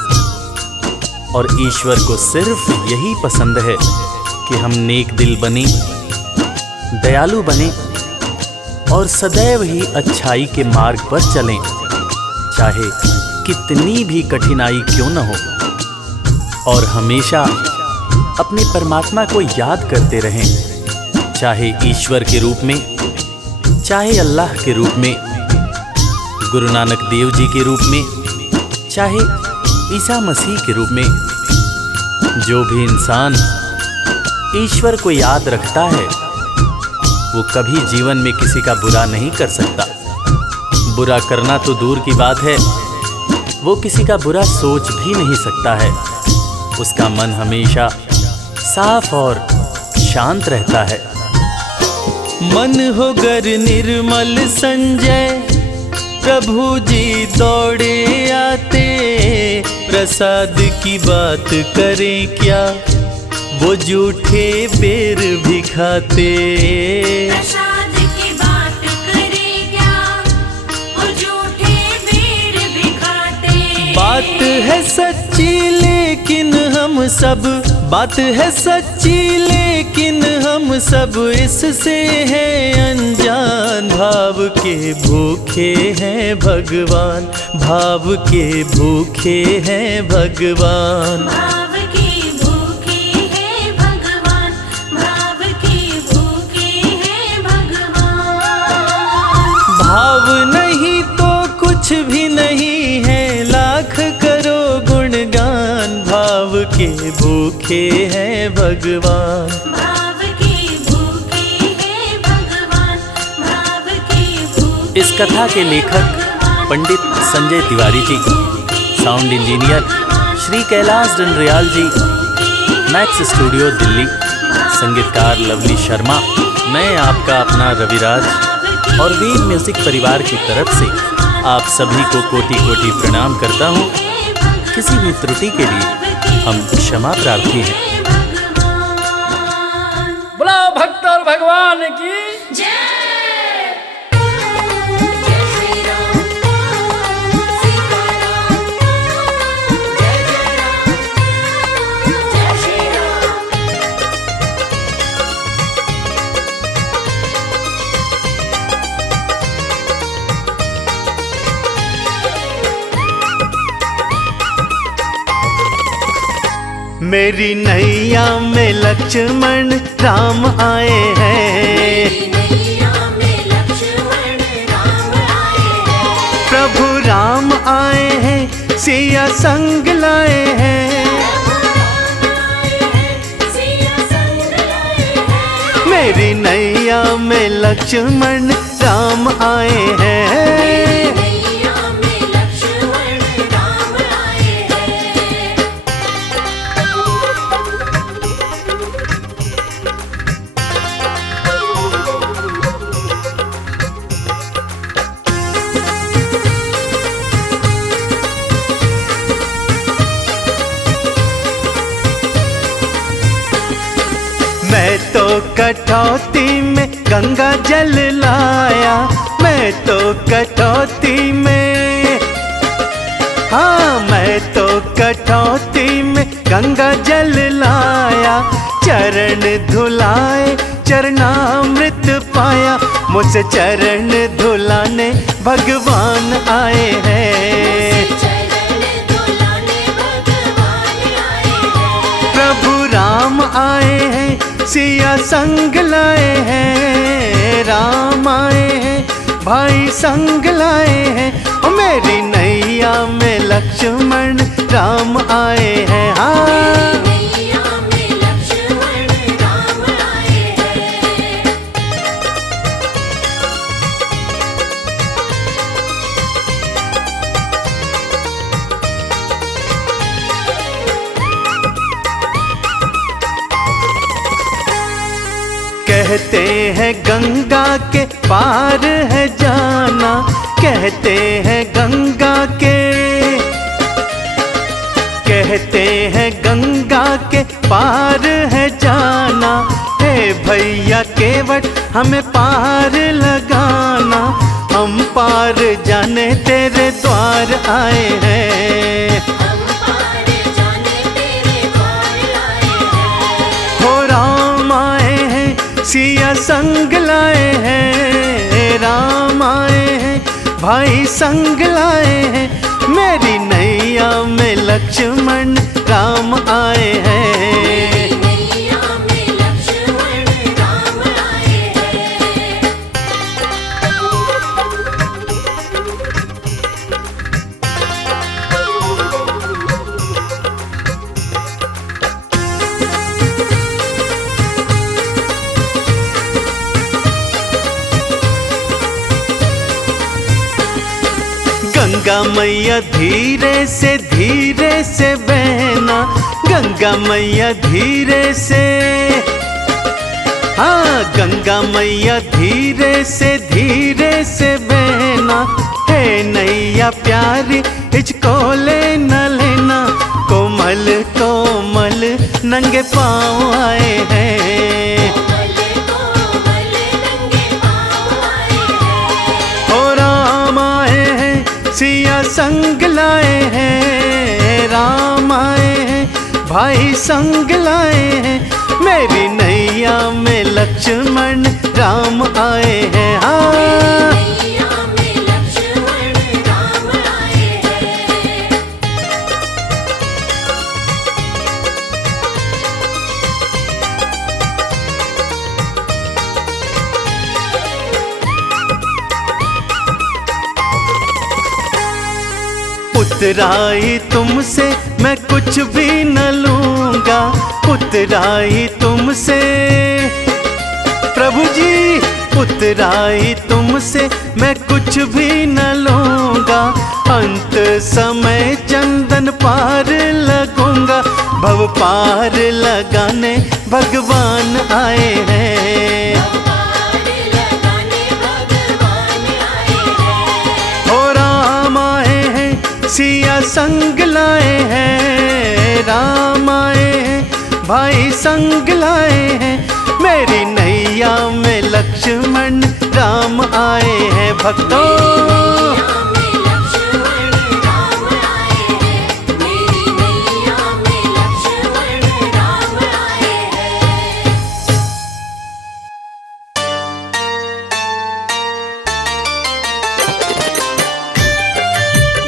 और ईश्वर को सिर्फ यही पसंद है कि हम नेक दिल बने, दयालु बने और सदैव ही अच्छाई के मार्ग पर चलें, चाहे कितनी भी कठिनाई क्यों न हो। और हमेशा अपने परमात्मा को याद करते रहें, चाहे ईश्वर के रूप में, चाहे अल्लाह के रूप में, गुरु नानक देव जी के रूप में, चाहे ईसा मसीह के रूप में। जो भी इंसान ईश्वर को याद रखता है वो कभी जीवन में किसी का बुरा नहीं कर सकता। बुरा करना तो दूर की बात है, वो किसी का बुरा सोच भी नहीं सकता है। उसका मन हमेशा साफ और शांत रहता है। मन हो गर निर्मल संजय, प्रभु जी दौड़े आते, प्रसाद की बात करें क्या, वो झूठे बेर भी खाते। प्रसाद की बात करें क्या, वो झूठे बेर भी खाते। बात है सच्ची लेकिन हम सब, बात है सच्ची लेकिन हम सब इससे हैं अनजान। भाव के भूखे हैं भगवान, भाव के भूखे हैं भगवान। भाव की भूखे हैं भगवान, भाव की भूखे हैं भगवान। भाव नहीं तो कुछ भी नहीं है, लाख करो गुणगान। भाव के भूखे हैं भगवान। भाव की भूखे हैं भगवान, भाव की भूखे। इस कथा के लेखक पंडित संजय तिवारी जी, साउंड इंजीनियर श्री कैलाश डंडरियाल जी, मैक्स स्टूडियो दिल्ली, संगीतकार लवली शर्मा। मैं आपका अपना रविराज और वीर म्यूजिक परिवार की तरफ से आप सभी को कोटि कोटि प्रणाम करता हूँ। किसी भी त्रुटि के लिए हम क्षमा प्रार्थी हैं। बोला भक्त और भगवान की जय। जय श्री राम, सीताराम, जय जय राम, जय श्री राम। मेरी नैया में लक्ष्मण राम आए हैं, नैया में लक्ष्मण राम आए हैं। प्रभु राम आए हैं, सिया संग लाए हैं। सिया संग लाए हैं। मेरी नैया में लक्ष्मण राम आए हैं। नैया में लक्ष्मण राम आए हैं। मैं तो कटौती में गंगा जल लाया, मैं तो कटौती में, हाँ मैं तो कटौती में गंगा जल लाया। चरण धुलाए चरणामृत पाया, मुझसे चरण धुलाने भगवान आए हैं। चरण धुलाने भगवान आए हैं। प्रभु राम आए हैं, सिया संग लाए हैं। राम आए हैं, भाई संग लाए हैं। ओ मेरी नैया में लक्ष्मण राम आए हैं। हाँ नैया में लक्ष्मण राम आए हैं। कहते हैं गंगा के पार है जाना, कहते हैं गंगा के, कहते हैं गंगा के पार है जाना। हे भैया केवट हमें पार लगाना, हम पार जाने तेरे द्वार आए हैं। हम पार जाने तेरे द्वार आए हैं। हो राम आए हैं, सिया संग लाए हैं। राम आए हैं, भाई संग लाए हैं। मेरी नैया में लक्ष्मण राम आए हैं। नैया में लक्ष्मण राम आए हैं। गंगा मैया धीरे से बहना, गंगा मैया धीरे से, हाँ गंगा मैया धीरे से बहना। हे नैया प्यारी हिचको ले न लेना, नंगे पाँव आए हैं। कोमल नंगे पाँव आए हैं। ओ राम आए हैं, सिया संग लाए हैं। राम आए हैं, भाई संग लाए हैं। मेरी नैया में लक्ष्मण राम आए हैं। हाँ नैया में लक्ष्मण राम आए हैं। उतराई तुमसे मैं कुछ भी न लूंगा। उतराई तुमसे प्रभु जी, उतराई तुमसे मैं कुछ भी न लूंगा। अंत समय चंदन पार लगूंगा। भव पार लगाने भगवान आए हैं। पार लगाने भगवान आए हैं। ओ राम आए हैं, सिया संग लाए हैं। राम आए हैं, भाई संग लाए हैं। मेरी नैया में लक्ष्मण राम आए हैं। भक्तों नैया में लक्ष्मण राम आए हैं। मेरी नैया में लक्ष्मण राम आए हैं।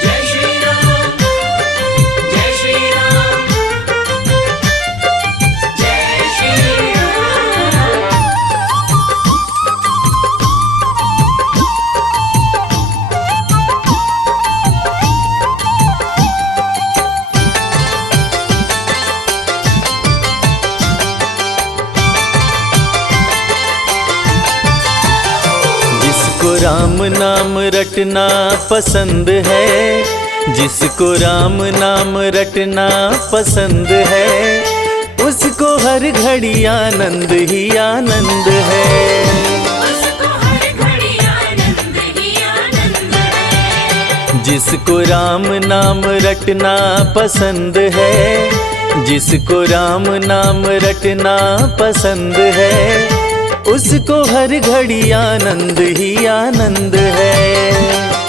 जय श्री राम, जय श्री राम, जय श्री राम। जिसको राम नाम रटना पसंद है, जिसको राम नाम रटना पसंद है, उसको हर घड़ी आनंद ही आनंद है। उसको हर घड़ी आनंद ही आनंद है। जिसको राम नाम रटना पसंद है, जिसको राम नाम रटना पसंद है, उसको हर घड़ी आनंद ही आनंद है।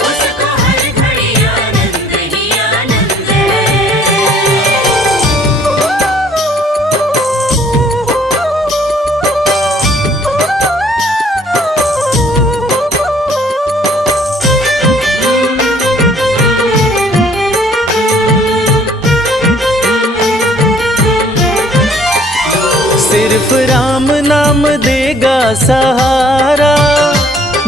उसको हर घड़ी आनंद ही आनंद है। सिर्फ राम नाम देगा सहारा,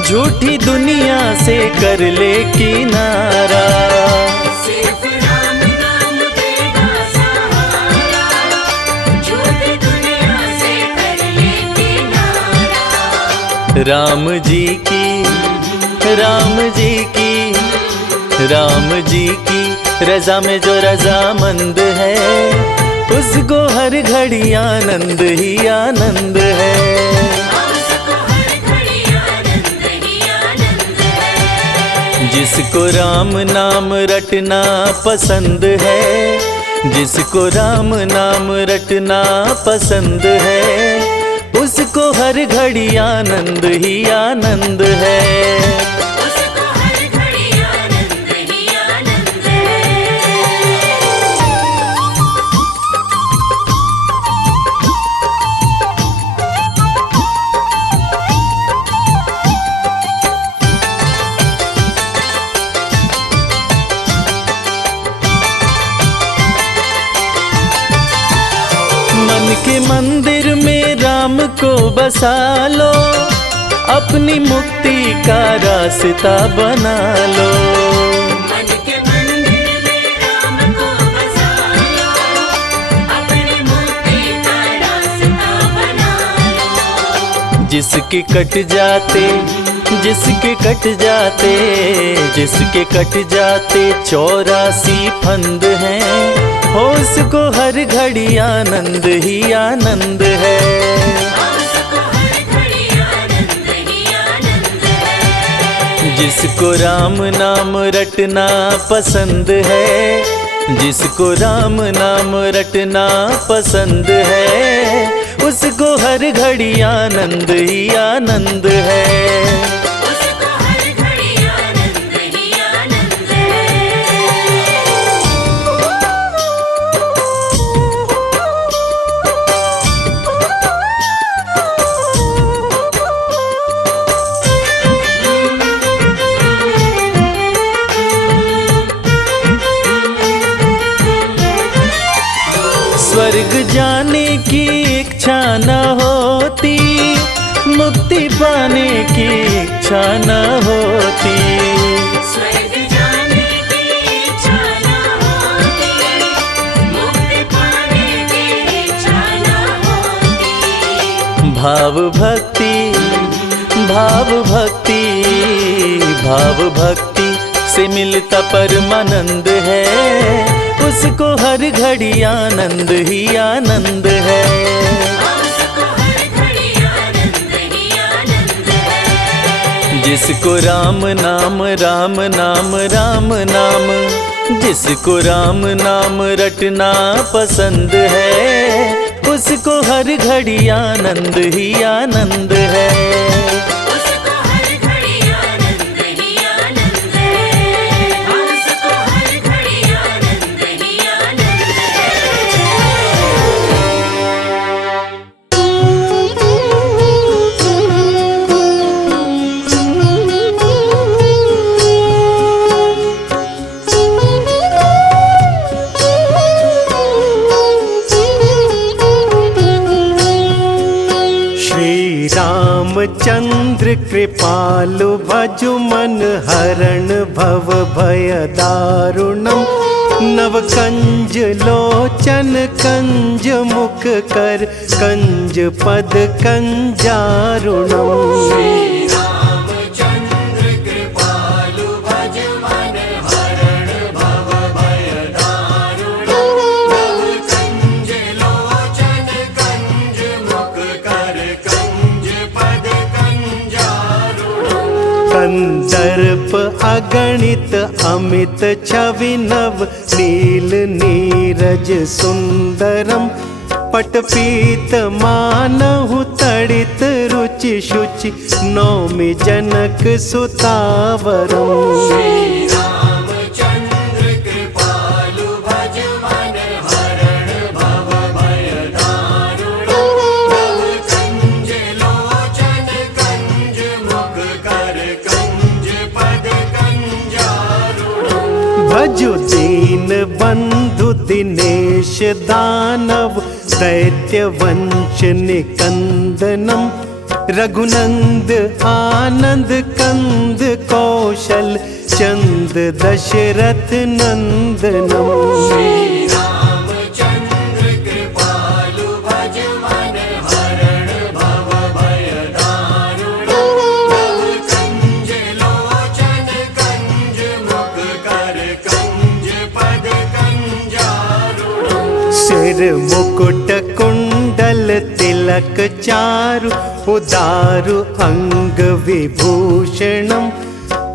झूठी दुनिया से कर ले किनारा। सिर्फ राम नाम देगा सहारा, झूठी दुनिया से कर ले किनारा। राम जी की, राम जी की, राम जी की रजा में जो रजामंद है, उसको हर घड़ी आनंद ही आनंद है। उसको हर घड़ी आनंद ही आनंद है। जिसको राम नाम रटना पसंद है, जिसको राम नाम रटना पसंद है, उसको हर घड़ी आनंद ही आनंद है। उसको हर घड़ी आनंद ही आनंद है। मन के मंदिर में राम को बसा लो, अपनी मुक्ति का रास्ता बना लो। मन के मंदिर में राम को बसा लो, अपनी मुक्ति का रास्ता बना लो। जिसके कट जाते, जिसके कट जाते, जिसके कट जाते 84 फंद हैं, उसको हर घड़ी आनंद ही आनंद है। उसको हर घड़ी आनंद ही आनंद है। जिसको राम नाम रटना पसंद है, जिसको राम नाम रटना पसंद है, उसको हर घड़ी आनंद ही आनंद है। उसको हर घड़ी आनंद ही आनंद है। स्वर्ग जाने की इच्छा न होती, मुक्ति पाने की इच्छा न होती। स्वर्ग जाने की इच्छा न होती, मुक्ति पाने की इच्छा न होती। भाव भक्ति भाव भक्ति भाव भक्ति से मिलता परमानंद है, उसको हर घड़ी आनंद ही आनंद है। उसको हर घड़ी आनंद ही आनंद है। जिसको राम नाम राम नाम राम नाम, जिसको राम नाम रटना पसंद है, उसको हर घड़ी आनंद ही आनंद है। उसको हर घड़ी आनंद ही आनंद है। उसको हर घड़ी आनंद ही आनंद श्री रामचंद्र कृपालु भजु मन हरण भव भय दारुणम। नव कंज लोचन कंज मुख कर कंज पद कंजारुणम। कंदर्प अगणित अमित छवि नव नील नीरज सुंदरम। पटपीत मानहु तड़ित रुचि शुचि नौमि जनक सुतावरम। भजु दीन बंधु दिनेश दानव दैत्य वंश निकंदनम। रघुनंद आनंद कंद कौशल चंद दशरथ नंदनम। सिर मुकुट कुंडल तिलक चारु उदारु अंग विभूषणम।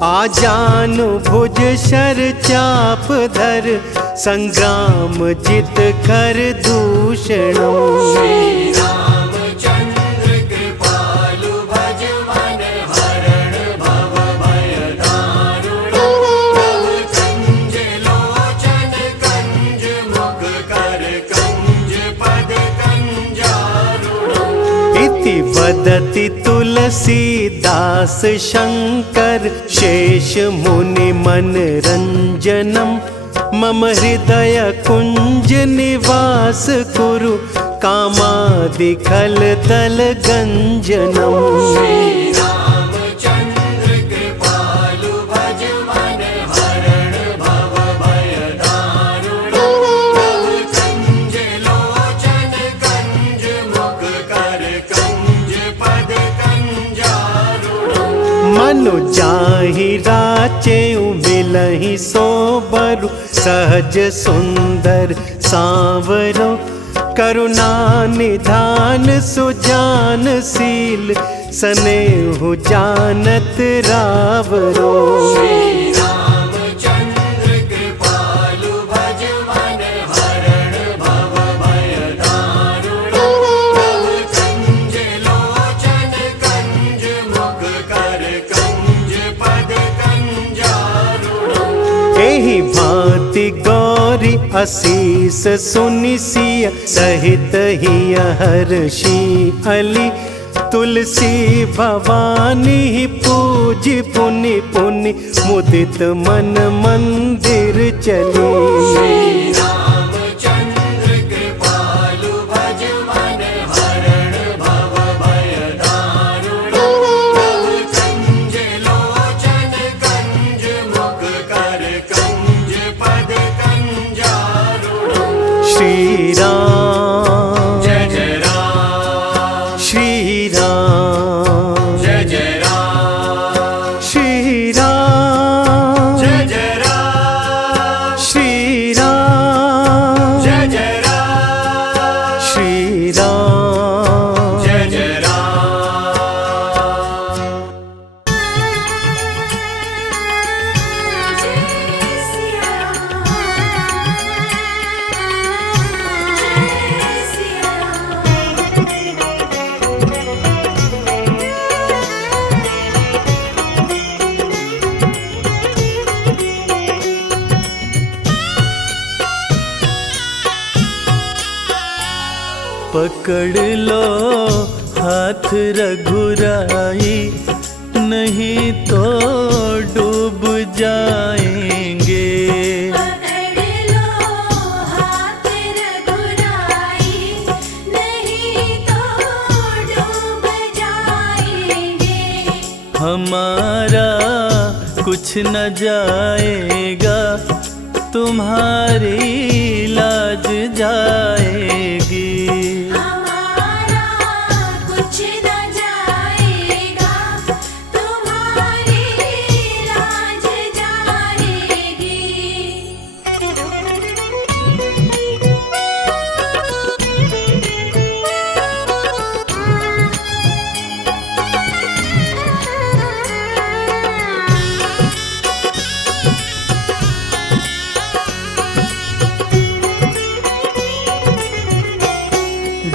आजानु भुज शर चाप धर संग्राम जित कर दूषणम। वदति तुलसीदास शंकर शेष मुनि मन रंजनम। मम हृदय कुंज निवास कुरु कामादि खल दल गंजनम। मनु जाहि राचेउ मिलहि सोबरु सहज सुंदर सांवरो। करुणा निधान सुजान शील सनेहु जानत रावरो। श्री रामचंद्र कृपालु भज असीस सुनि सिय सहित ही हर्षि अली तुलसी भवानी पूज पुनि पुनि मुदित मन मंदिर चली। श्री राम जय जय राम, श्री राम जय जय राम, श्री राम जय जय राम, श्री राम जय जय राम, श्री राम जय जय राम। पकड़ लो हाथ रघुराई, नहीं तो डूब जाएंगे। पकड़ लो हाथ रघुराई, नहीं तो डूब जाएंगे। हमारा कुछ न जाएगा, तुम्हारी लाज जाएगी। हमारा कुछ न जाएगा, तुम्हारी लाज जाएगी।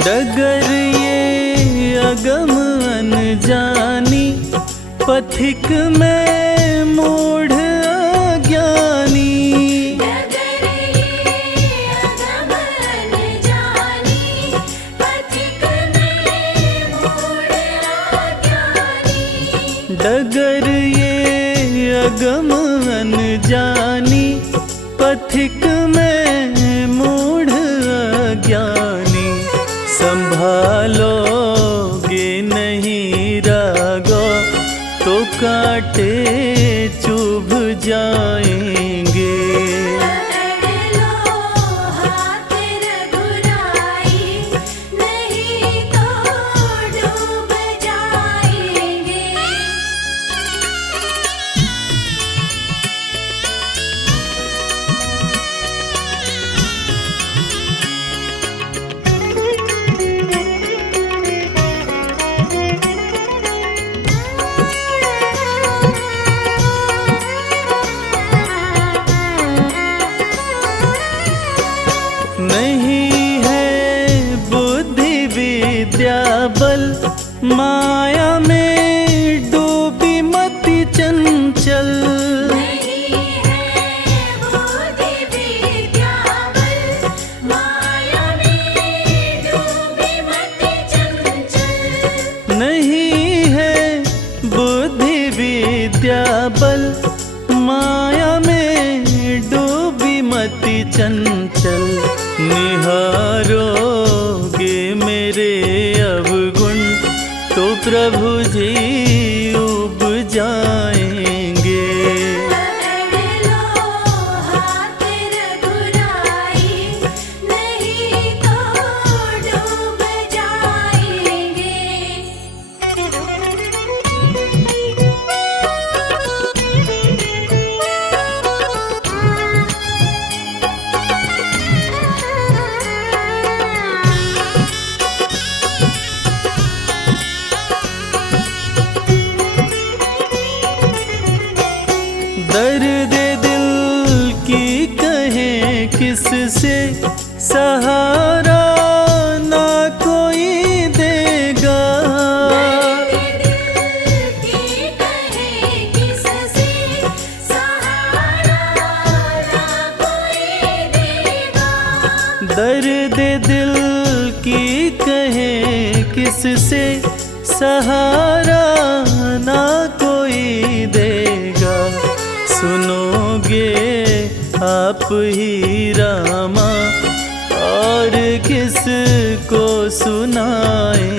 डगर ये अगम अनजानी, पथिक में मूढ़ अज्ञानी। डगर ये अगम अनजानी, पथिक में मूढ़ अज्ञानी। डगर ये अगम अनजानी, पथिक में मूढ़ अज्ञानी। संभालोगे नहीं रागो, तो कांटे चुभ जाएंगे। पकड़ लो हाथ रघुराई, नहीं तो डूब जाएंगे। नहीं है बुद्धि विद्या बल, माया में डूबी मति चंचल। नहीं है बुद्धि विद्या बल, माया में डूबी मति चंचल। नहीं है बुद्धि विद्या बल, माया में डूबी मति चंचल। निहारोगे मेरे अवगुण, तो प्रभु जी उब जाएंगे। पकड़ लो हाथ रघुराई, नहीं तो डूब जाएंगे। दर्द दिल की कहें किससे, सहारा ना कोई देगा। दिल की कहे किससे, सहारा ना कोई देगा। किससे सहारा ना कोई देगा। सुनोगे आप ही रामा और किस को सुनाएंगे।